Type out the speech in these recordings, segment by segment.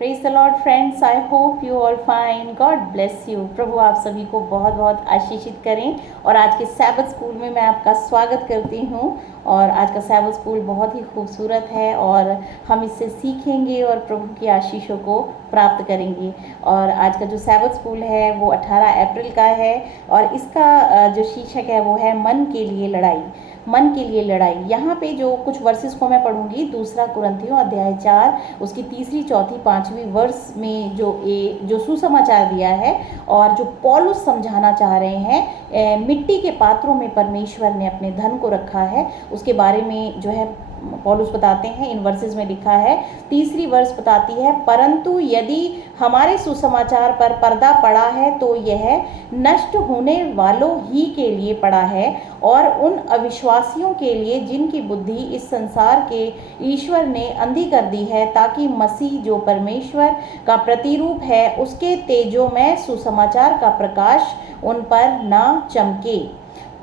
Praise the lord friends, I hope you all fine. God bless you. प्रभु आप सभी को बहुत बहुत आशीषित करें। और आज के सैबत स्कूल में मैं आपका स्वागत करती हूँ। और आज का सैबत स्कूल बहुत ही खूबसूरत है और हम इससे सीखेंगे और प्रभु की आशीषों को प्राप्त करेंगे। और आज का जो सैबत स्कूल है वो 18 अप्रैल का है और इसका जो शीर्षक है वो है मन के लिए लड़ाई। मन के लिए लड़ाई। यहाँ पे जो कुछ वर्सेस को मैं पढ़ूंगी, दूसरा कुरिन्थियों अध्याय 4 उसकी तीसरी, चौथी, पांचवी वर्ष में जो सुसमाचार दिया है और जो पौलुस समझाना चाह रहे हैं, मिट्टी के पात्रों में परमेश्वर ने अपने धन को रखा है, उसके बारे में जो है पौलुस बताते हैं। इन वर्सेस में लिखा है, तीसरी वर्ष बताती है, परंतु यदि हमारे सुसमाचार पर पर्दा पड़ा है तो यह नष्ट होने वालों ही के लिए पड़ा है और उन अविश्वासियों के लिए जिनकी बुद्धि इस संसार के ईश्वर ने अंधी कर दी है, ताकि मसीह जो परमेश्वर का प्रतिरूप है उसके तेजोमय सुसमाचार का प्रकाश उन पर न चमके।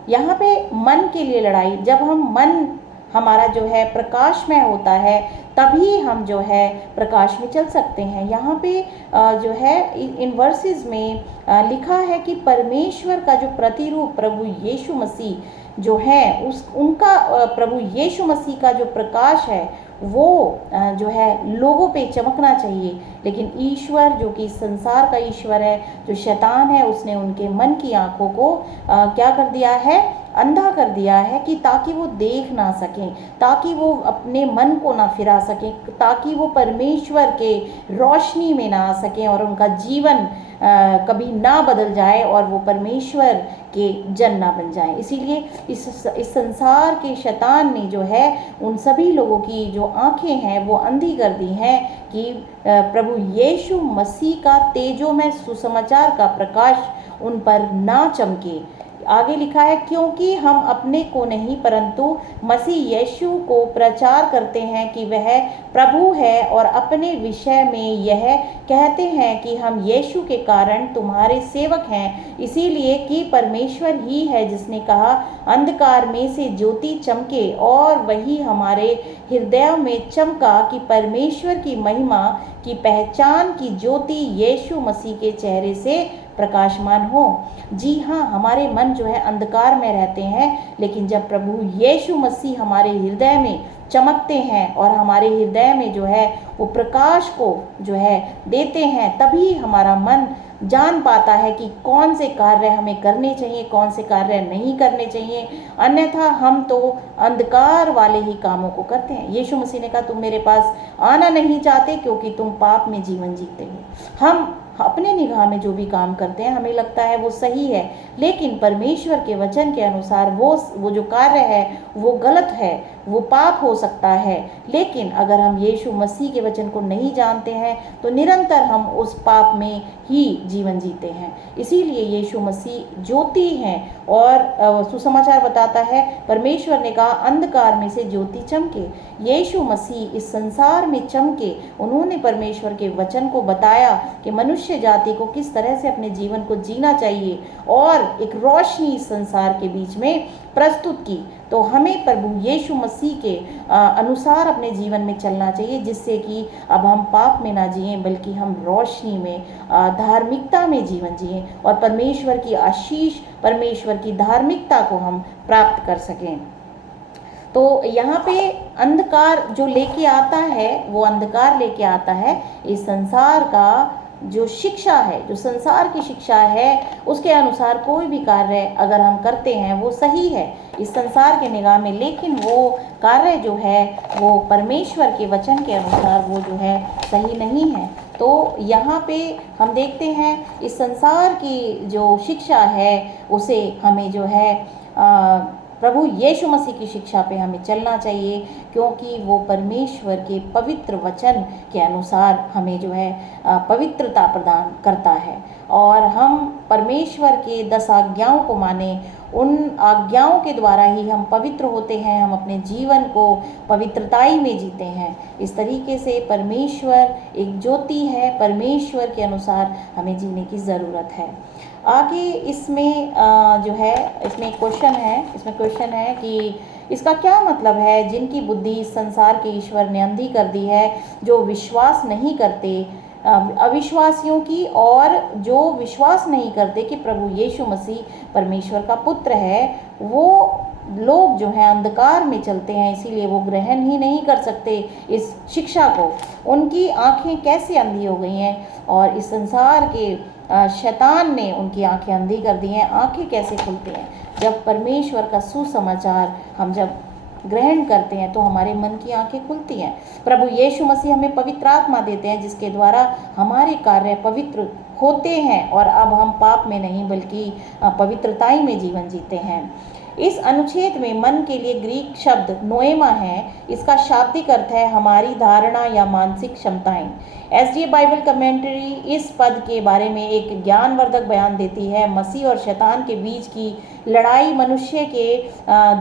यहाँ पे मन के लिए लड़ाई। जब हम मन हमारा जो है प्रकाशमय होता है तभी हम जो है प्रकाश में चल सकते हैं। यहाँ पे जो है इन वर्सेस में लिखा है कि परमेश्वर का जो प्रतिरूप प्रभु यीशु मसीह जो है उनका प्रभु यीशु मसीह का जो प्रकाश है वो जो है लोगों पे चमकना चाहिए। लेकिन ईश्वर जो कि संसार का ईश्वर है, जो शैतान है, उसने उनके मन की आंखों को क्या कर दिया है, अंधा कर दिया है, कि ताकि वो देख ना सकें, ताकि वो अपने मन को ना फिरा सकें, ताकि वो परमेश्वर के रोशनी में ना आ सकें और उनका जीवन कभी ना बदल जाए और वो परमेश्वर के जन ना बन जाए। इसीलिए इस संसार के शैतान ने जो है उन सभी लोगों की जो आंखें हैं वो अंधी कर दी हैं कि प्रभु यीशु मसीह का तेजोमय सुसमाचार का प्रकाश उन पर ना चमके। आगे लिखा है, क्योंकि हम अपने को नहीं परंतु मसीह यीशु को प्रचार करते हैं कि वह प्रभु है, और अपने विषय में यह कहते हैं कि हम यीशु के कारण तुम्हारे सेवक हैं, इसीलिए कि परमेश्वर ही है जिसने कहा अंधकार में से ज्योति चमके, और वही हमारे हृदयों में चमका कि परमेश्वर की महिमा की पहचान की ज्योति यीशु मसीह के चेहरे से प्रकाशमान हो। जी हाँ, हमारे मन जो है अंधकार में रहते हैं, लेकिन जब प्रभु यीशु मसीह हमारे हृदय में चमकते हैं और हमारे हृदय में जो है वो प्रकाश को जो है देते हैं, तभी हमारा मन जान पाता है कि कौन से कार्य हमें करने चाहिए, कौन से कार्य नहीं करने चाहिए। अन्यथा हम तो अंधकार वाले ही कामों को करते हैं। यीशु मसीह ने कहा, तुम मेरे पास आना नहीं चाहते क्योंकि तुम पाप में जीवन जीते हो। हम अपने निगाह में जो भी काम करते हैं हमें लगता है वो सही है, लेकिन परमेश्वर के वचन के अनुसार वो जो कार्य है वो गलत है, वो पाप हो सकता है। लेकिन अगर हम यीशु मसीह के वचन को नहीं जानते हैं तो निरंतर हम उस पाप में ही जीवन जीते हैं। इसीलिए यीशु मसीह ज्योति हैं और सुसमाचार बताता है, परमेश्वर ने कहा अंधकार में से ज्योति चमके। यीशु मसीह इस संसार में चमके। उन्होंने परमेश्वर के वचन को बताया कि मनुष्य जाति को किस तरह से अपने जीवन को जीना चाहिए और एक रोशनी इस संसार के बीच में प्रस्तुत की। तो हमें प्रभु यीशु मसीह के अनुसार अपने जीवन में चलना चाहिए, जिससे कि अब हम पाप में ना जिएं बल्कि हम रोशनी में, धार्मिकता में जीवन जिएं और परमेश्वर की आशीष, परमेश्वर की धार्मिकता को हम प्राप्त कर सकें। तो यहाँ पे अंधकार जो लेके आता है वो अंधकार लेके आता है इस संसार का जो शिक्षा है, जो संसार की शिक्षा है, उसके अनुसार कोई भी कार्य अगर हम करते हैं वो सही है इस संसार के निगाह में, लेकिन वो कार्य जो है वो परमेश्वर के वचन के अनुसार वो जो है सही नहीं है। तो यहाँ पे हम देखते हैं इस संसार की जो शिक्षा है उसे हमें जो है प्रभु यीशु मसीह की शिक्षा पे हमें चलना चाहिए, क्योंकि वो परमेश्वर के पवित्र वचन के अनुसार हमें जो है पवित्रता प्रदान करता है। और हम परमेश्वर के 10 आज्ञाओं को माने, उन आज्ञाओं के द्वारा ही हम पवित्र होते हैं, हम अपने जीवन को पवित्रताई में जीते हैं। इस तरीके से परमेश्वर एक ज्योति है, परमेश्वर के अनुसार हमें जीने की ज़रूरत है। आगे इसमें जो है इसमें क्वेश्चन है कि इसका क्या मतलब है? जिनकी बुद्धि इस संसार के ईश्वर ने अंधी कर दी है, जो विश्वास नहीं करते अविश्वासियों की, और जो विश्वास नहीं करते कि प्रभु यीशु मसीह परमेश्वर का पुत्र है, वो लोग जो हैं अंधकार में चलते हैं, इसीलिए वो ग्रहण ही नहीं कर सकते इस शिक्षा को। उनकी आंखें कैसे अंधी हो गई हैं, और इस संसार के शैतान ने उनकी आंखें अंधी कर दी हैं। आंखें कैसे खुलती हैं? जब परमेश्वर का सुसमाचार हम जब ग्रहण करते हैं तो हमारे मन की आंखें खुलती हैं। प्रभु यीशु मसीह हमें पवित्र आत्मा देते हैं, जिसके द्वारा हमारे कार्य पवित्र होते हैं, और अब हम पाप में नहीं बल्कि पवित्रताई में जीवन जीते हैं। इस अनुच्छेद में मन के लिए ग्रीक शब्द नोएमा है। इसका शाब्दिक अर्थ है हमारी धारणा या मानसिक क्षमताएं। एसडीए बाइबल कमेंट्री इस पद के बारे में एक ज्ञानवर्धक बयान देती है। मसीह और शैतान के बीच की लड़ाई मनुष्य के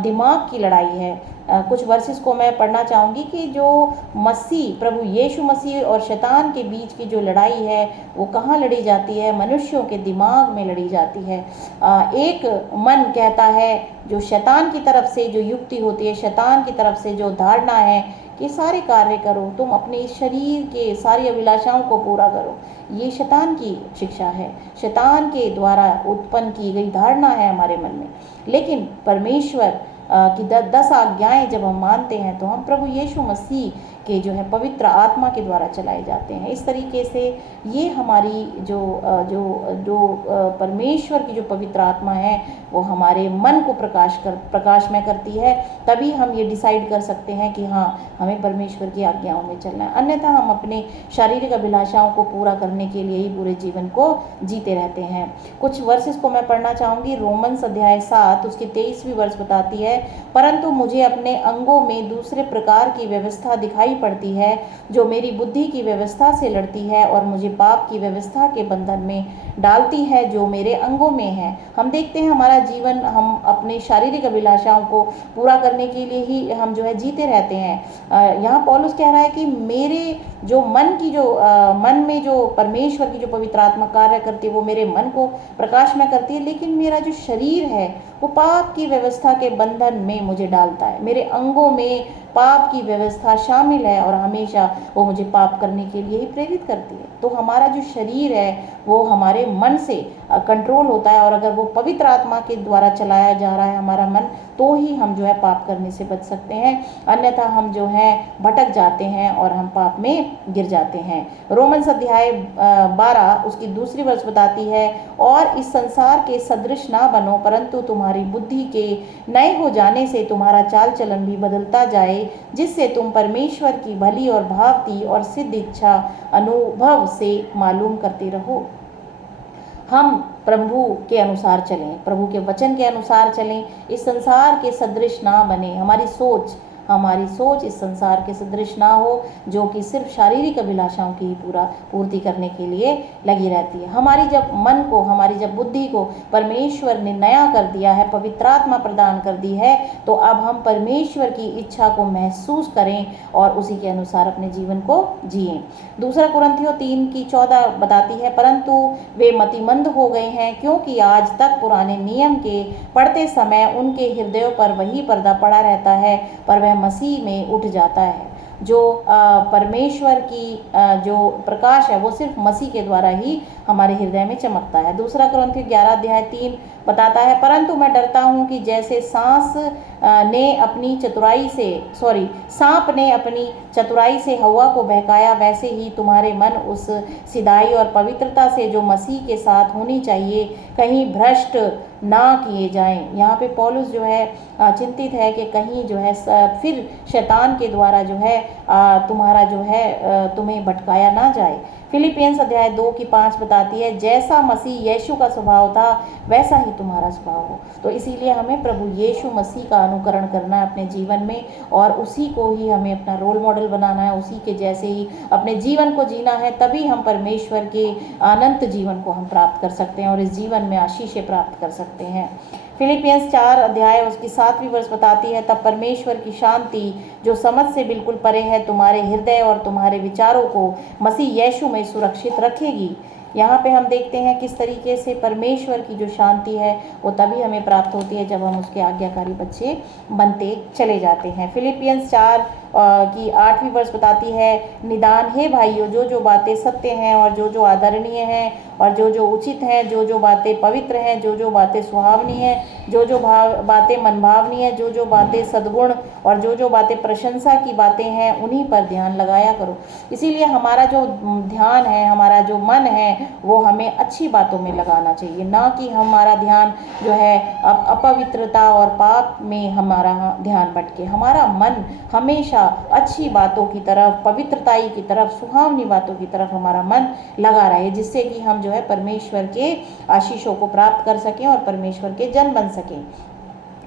दिमाग की लड़ाई है। कुछ वर्सेस को मैं पढ़ना चाहूँगी कि जो मसीह प्रभु यीशु मसीह और शैतान के बीच की जो लड़ाई है वो कहाँ लड़ी जाती है? मनुष्यों के दिमाग में लड़ी जाती है। एक मन कहता है, जो शैतान की तरफ से जो युक्ति होती है, शैतान की तरफ से जो धारणा है कि सारे कार्य करो, तुम अपने शरीर के सारी अभिलाषाओं को पूरा करो, ये शैतान की शिक्षा है, शैतान के द्वारा उत्पन्न की गई धारणा है हमारे मन में। लेकिन परमेश्वर की 10 आज्ञाएं जब हम मानते हैं तो हम प्रभु यीशु मसीह के जो है पवित्र आत्मा के द्वारा चलाए जाते हैं। इस तरीके से ये हमारी जो परमेश्वर की जो पवित्र आत्मा है वो हमारे मन को प्रकाशमय करती है। तभी हम ये डिसाइड कर सकते हैं कि हाँ, हमें परमेश्वर की आज्ञाओं में चलना है, अन्यथा हम अपने शारीरिक अभिलाषाओं को पूरा करने के लिए ही पूरे जीवन को जीते रहते हैं। कुछ वर्सेस को मैं पढ़ना चाहूँगी। रोमन्स अध्याय 7 उसकी 23वीं वर्ष बताती है, परंतु मुझे अपने अंगों में दूसरे प्रकार की व्यवस्था दिखाई पड़ती है, जो मेरी बुद्धि की व्यवस्था से लड़ती है और मुझे पाप की व्यवस्था के बंधन में डालती है जो मेरे अंगों में है। हम देखते हैं हमारा जीवन हम अपने शारीरिक अभिलाषाओं को पूरा करने के लिए ही हम जो है जीते रहते हैं। यहाँ पौलुस कह रहा है कि मेरे जो मन की मन में जो परमेश्वर की जो पवित्र आत्मा कार्य करती है वो मेरे मन को प्रकाशमय करती है, लेकिन मेरा जो शरीर है वो पाप की व्यवस्था के बंधन में मुझे डालता है। मेरे अंगों में पाप की व्यवस्था शामिल है और हमेशा वो मुझे पाप करने के लिए ही प्रेरित करती है। तो हमारा जो शरीर है वो हमारे मन से कंट्रोल होता है, और अगर वो पवित्र आत्मा के द्वारा चलाया जा रहा है हमारा मन, तो ही हम जो है पाप करने से बच सकते हैं, अन्यथा हम जो है भटक जाते हैं और हम पाप में गिर जाते हैं। रोमन्स अध्याय 12 उसकी 2री वर्ष बताती है, और इस संसार के सदृश ना बनो, परंतु तुम्हारी बुद्धि के नए हो जाने से तुम्हारा चाल चलन भी बदलता जाए, जिससे तुम परमेश्वर की भली और भावती और सिद्ध इच्छा अनुभव से मालूम करते रहो। हम प्रभु के अनुसार चलें, प्रभु के वचन के अनुसार चलें, इस संसार के सदृश ना बने। हमारी सोच इस संसार के सदृश ना हो, जो कि सिर्फ शारीरिक अभिलाषाओं की पूर्ति करने के लिए लगी रहती है। हमारी जब बुद्धि को परमेश्वर ने नया कर दिया है, पवित्र आत्मा प्रदान कर दी है, तो अब हम परमेश्वर की इच्छा को महसूस करें और उसी के अनुसार अपने जीवन को जिएं। 2 कुरिन्थियों 3:14 बताती है, परंतु वे मतिमंद हो गए हैं, क्योंकि आज तक पुराने नियम के पढ़ते समय उनके हृदयों पर वही पर्दा पड़ा रहता है, पर वह मसीह में उठ जाता है। जो परमेश्वर की जो प्रकाश है वो सिर्फ मसीह के द्वारा ही हमारे हृदय में चमकता है। 2 कुरिन्थियों 11:3 बताता है, परंतु मैं डरता हूँ कि जैसे सांप ने अपनी चतुराई से हवा को बहकाया, वैसे ही तुम्हारे मन उस सिधाई और पवित्रता से जो मसीह के साथ होनी चाहिए कहीं भ्रष्ट ना किए जाएं। यहाँ पे पौलुस जो है चिंतित है कि कहीं जो है फिर शैतान के द्वारा जो है तुम्हारा जो है तुम्हें भटकाया ना जाए। फिलिपियंस अध्याय 2:5 बताती है, जैसा मसीह यीशु का स्वभाव था वैसा ही तुम्हारा स्वभाव हो। तो इसीलिए हमें प्रभु यीशु मसीह का अनुकरण करना है अपने जीवन में, और उसी को ही हमें अपना रोल मॉडल बनाना है, उसी के जैसे ही अपने जीवन को जीना है, तभी हम परमेश्वर के अनंत जीवन को हम प्राप्त कर सकते हैं और इस जीवन में आशीषें प्राप्त कर सकते हैं। फिलिपियंस 4 अध्याय उसकी 7वीं वर्ष बताती है, तब परमेश्वर की शांति जो समझ से बिल्कुल परे है तुम्हारे हृदय और तुम्हारे विचारों को मसीह यीशु में सुरक्षित रखेगी। यहाँ पे हम देखते हैं किस तरीके से परमेश्वर की जो शांति है वो तभी हमें प्राप्त होती है जब हम उसके आज्ञाकारी बच्चे बनते चले जाते हैं। फिलिपियंस 4 की 8वीं वर्ष बताती है, निदान हे भाइयों, जो जो बातें सत्य हैं और जो जो आदरणीय हैं और जो जो उचित हैं, जो जो बातें पवित्र हैं, जो जो बातें सुहावनी हैं, जो जो बातें मनभावनी हैं, जो जो बातें सद्गुण और जो जो बातें प्रशंसा की बातें हैं, उन्हीं पर ध्यान लगाया करो। इसीलिए हमारा जो ध्यान है, हमारा जो मन है, वो हमें अच्छी बातों में लगाना चाहिए, ना कि हमारा ध्यान जो है अपवित्रता और पाप में हमारा ध्यान भटके। हमारा मन हमेशा अच्छी बातों की तरफ, पवित्रताई की तरफ, सुहावनी बातों की तरफ हमारा मन लगा रहे, जिससे कि हम जो है परमेश्वर के आशीषों को प्राप्त कर सकें और परमेश्वर के जन बन सकें।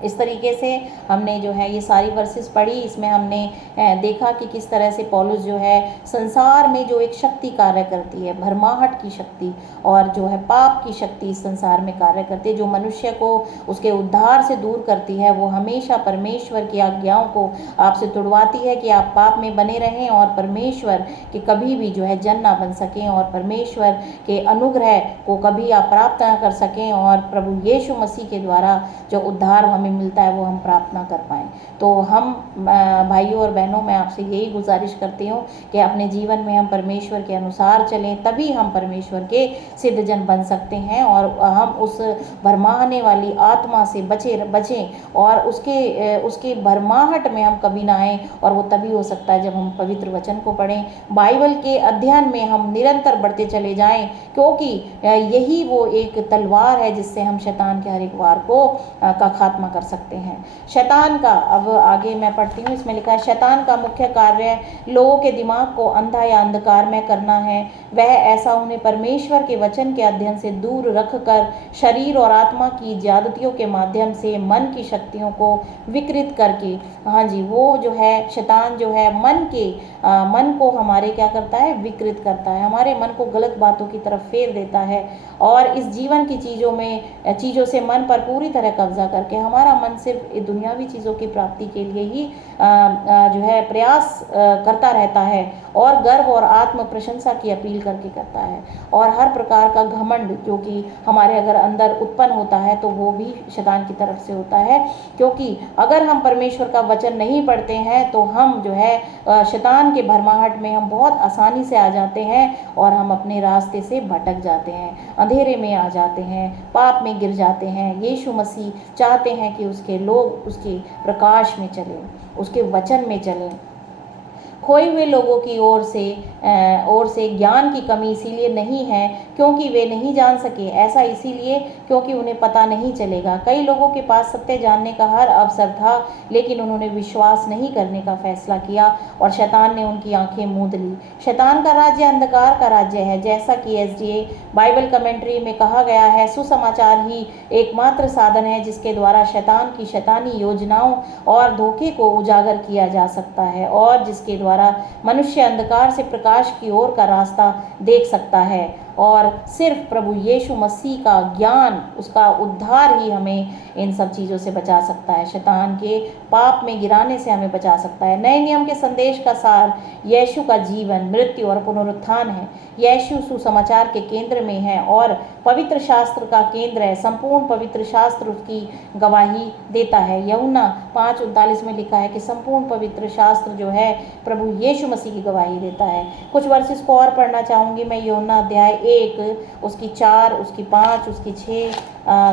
इस तरीके से हमने जो है ये सारी वर्सेस पढ़ी। इसमें हमने देखा कि किस तरह से पौलुस जो है संसार में जो एक शक्ति कार्य करती है, भरमाहट की शक्ति और जो है पाप की शक्ति इस संसार में कार्य करती है, जो मनुष्य को उसके उद्धार से दूर करती है, वो हमेशा परमेश्वर की आज्ञाओं को आपसे तुड़वाती है कि आप पाप में बने रहें और परमेश्वर के कभी भी जो है जन ना बन सकें और परमेश्वर के अनुग्रह को कभी आप प्राप्त ना कर सकें और प्रभु यीशु मसीह के द्वारा जो उद्धार हमें मिलता है वो हम प्राप्त ना कर पाएँ। तो हम भाइयों और बहनों, मैं आपसे यही गुजारिश करती हूँ कि अपने जीवन में हम परमेश्वर के अनुसार चलें, तभी हम परमेश्वर के सिद्ध जन बन सकते हैं और हम उस भरमाने वाली आत्मा से बचें और उसके भरमाहट में हम कभी ना आएँ। और वो तभी हो सकता है जब हम पवित्र वचन को पढ़ें, बाइबल के अध्ययन में हम निरंतर बढ़ते चले जाएं, क्योंकि यही वो एक तलवार है जिससे हम शैतान के हर एक वार को का खात्मा कर सकते हैं। शैतान का, अब आगे मैं पढ़ती हूँ, इसमें लिखा है, शैतान का मुख्य कार्य लोगों के दिमाग को अंधा या अंधकार में करना है। वह ऐसा उन्हें परमेश्वर के वचन के अध्ययन से दूर रखकर शरीर और आत्मा की ज्यादतियों के माध्यम से मन की शक्तियों को विकृत करके, हाँ जी, वो जो है शैतान जो है मन को हमारे क्या करता है, विकृत करता है, हमारे मन को गलत बातों की तरफ फेर देता है और इस जीवन की चीज़ों से मन पर पूरी तरह कब्जा करके हमारा मन सिर्फ दुनियावी चीज़ों की प्राप्ति के लिए ही जो है प्रयास करता रहता है और गर्व और आत्म प्रशंसा की अपील करके करता है। और हर प्रकार का घमंड जो कि हमारे अगर अंदर उत्पन्न होता है तो वो भी शैतान की तरफ से होता है, क्योंकि अगर हम परमेश्वर का वचन नहीं पढ़ते हैं तो हम जो है शैतान के भरमाहट में हम बहुत आसानी से आ जाते हैं और हम अपने रास्ते से भटक जाते हैं, अंधेरे में आ जाते हैं, पाप में गिर जाते हैं। यीशु मसीह चाहते हैं कि उसके लोग उसके प्रकाश में चलें, उसके वचन में चलें। खोए हुए लोगों की ओर से ज्ञान की कमी इसीलिए नहीं है क्योंकि वे नहीं जान सके, ऐसा इसीलिए क्योंकि उन्हें पता नहीं चलेगा। कई लोगों के पास सत्य जानने का हर अवसर था, लेकिन उन्होंने विश्वास नहीं करने का फैसला किया और शैतान ने उनकी आंखें मूंद ली। शैतान का राज्य अंधकार का राज्य है, जैसा कि एसडीए बाइबल कमेंट्री में कहा गया है। सुसमाचार ही एकमात्र साधन है जिसके द्वारा शैतान की शैतानी योजनाओं और धोखे को उजागर किया जा सकता है और जिसके द्वारा मनुष्य अंधकार से प्रकाश की ओर का रास्ता देख सकता है। और सिर्फ प्रभु यीशु मसीह का ज्ञान, उसका उद्धार ही हमें इन सब चीज़ों से बचा सकता है, शैतान के पाप में गिराने से हमें बचा सकता है। नए नियम के संदेश का सार यीशु का जीवन, मृत्यु और पुनरुत्थान है। यीशु सुसमाचार के केंद्र में है और पवित्र शास्त्र का केंद्र है। संपूर्ण पवित्र शास्त्र उसकी गवाही देता है। यूहन्ना 5:39 में लिखा है कि संपूर्ण पवित्र शास्त्र जो है प्रभु यीशु मसीह की गवाही देता है। कुछ वर्सेस को और पढ़ना चाहूँगी मैं। यूहन्ना अध्याय 1 उसकी 4 उसकी 5 उसकी 6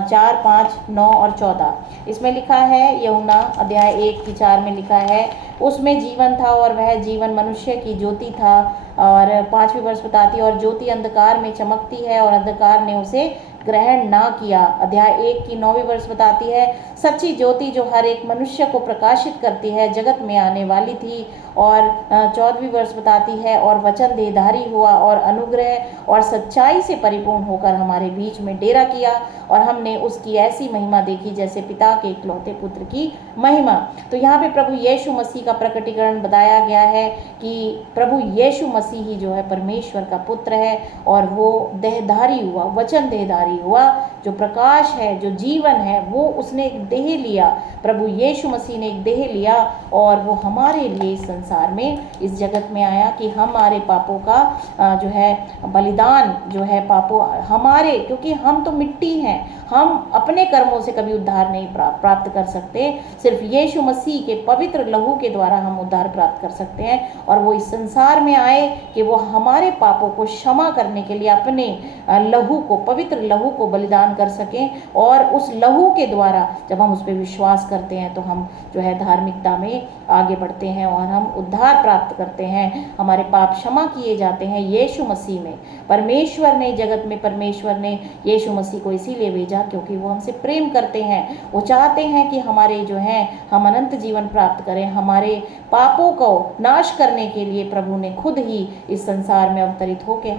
4 5 9 और 14 इसमें लिखा है। यूहन्ना अध्याय 1 की 4 में लिखा है, उसमें जीवन था और वह जीवन मनुष्य की ज्योति था। और 5वीं वर्ष बताती है, और ज्योति अंधकार में चमकती है और अंधकार ने उसे ग्रहण ना किया। अध्याय 1 की 9वीं वर्ष बताती है, सच्ची ज्योति जो हर एक मनुष्य को प्रकाशित करती है जगत में आने वाली थी। और 14वीं वर्ष बताती है, और वचन देहधारी हुआ और अनुग्रह और सच्चाई से परिपूर्ण होकर हमारे बीच में डेरा किया और हमने उसकी ऐसी महिमा देखी जैसे पिता के इकलौते पुत्र की महिमा। तो यहाँ पे प्रभु यीशु मसीह का प्रकटीकरण बताया गया है कि प्रभु यीशु मसीह ही जो है परमेश्वर का पुत्र है और वो देहधारी हुआ, वचन देहधारी कार्य हुआ। जो प्रकाश है, जो जीवन है, वो उसने एक देह लिया, प्रभु यीशु मसीह ने एक देह लिया और वो हमारे लिए इस संसार में, इस जगत में आया कि हमारे पापों का जो है बलिदान जो है, पापों हमारे, क्योंकि हम तो मिट्टी हैं, हम अपने कर्मों से कभी उद्धार नहीं प्राप्त कर सकते, सिर्फ यीशु मसीह के पवित्र लहू के द्वारा हम उद्धार प्राप्त कर सकते हैं। और वो इस संसार में आए कि वो हमारे पापों को क्षमा करने के लिए अपने लहू को, पवित्र लहू को बलिदान कर सकें। और उस लहू के द्वारा जब हम उस पर विश्वास करते हैं तो हम जो है धार्मिकता में आगे बढ़ते हैं और हम उद्धार प्राप्त करते हैं, हमारे पाप क्षमा किए जाते हैं यीशु मसीह में। परमेश्वर ने, जगत में परमेश्वर ने यीशु मसीह को इसीलिए भेजा क्योंकि वो हमसे प्रेम करते हैं। वो चाहते हैं कि हमारे जो हैं हम अनंत जीवन प्राप्त करें। हमारे पापों को नाश करने के लिए प्रभु ने खुद ही इस संसार में अवतरित होकर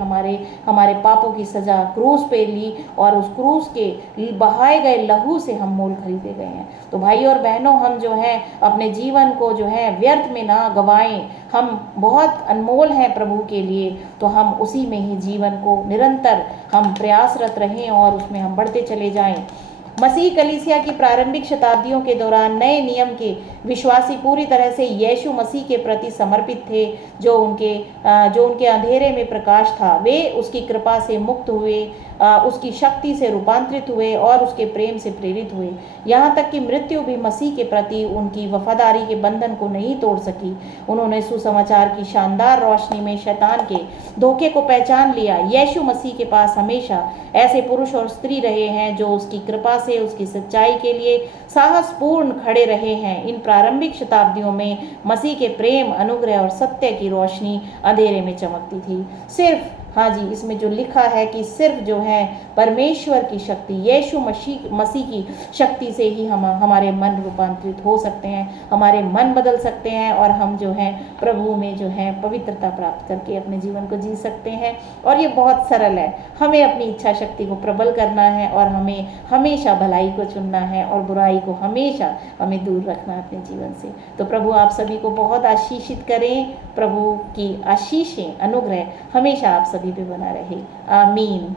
हमारे पापों की सजा क्रूस पे ली और उस क्रूस के बहाए गए लहू से हम मोल खरीदे गए हैं। तो भाई और बहनों, हम जो हैं अपने जीवन को जो है व्यर्थ में ना गवाएं। हम बहुत अनमोल हैं प्रभु के लिए, तो हम उसी में ही जीवन को निरंतर हम प्रयासरत रहें और उसमें हम बढ़ते चले जाएं। मसीह कलीसिया की प्रारंभिक शताब्दियों के दौरान नए नियम के विश्वासी पूरी तरह से यीशु मसीह के प्रति समर्पित थे। जो उनके अंधेरे में प्रकाश था, वे उसकी कृपा से मुक्त हुए, उसकी शक्ति से रूपांतरित हुए और उसके प्रेम से प्रेरित हुए। यहाँ तक कि मृत्यु भी मसीह के प्रति उनकी वफादारी के बंधन को नहीं तोड़ सकी। उन्होंने सुसमाचार की शानदार रोशनी में शैतान के धोखे को पहचान लिया। यीशु मसीह के पास हमेशा ऐसे पुरुष और स्त्री रहे हैं जो उसकी कृपा से, उसकी सच्चाई के लिए साहसपूर्ण खड़े रहे हैं। इन प्रारंभिक शताब्दियों में मसीह के प्रेम, अनुग्रह और सत्य की रोशनी अंधेरे में चमकती थी। सिर्फ, हाँ जी, इसमें जो लिखा है कि सिर्फ जो है परमेश्वर की शक्ति, यीशु मसीह की शक्ति से ही हम हमारे मन रूपांतरित हो सकते हैं, हमारे मन बदल सकते हैं और हम जो है प्रभु में जो है पवित्रता प्राप्त करके अपने जीवन को जी सकते हैं। और ये बहुत सरल है। हमें अपनी इच्छा शक्ति को प्रबल करना है और हमें हमेशा भलाई को चुनना है और बुराई को हमेशा हमें दूर रखना है अपने जीवन से। तो प्रभु आप सभी को बहुत आशीषित करें। प्रभु की आशीषें, अनुग्रह हमेशा आप सभी पे बना रहे। आमीन।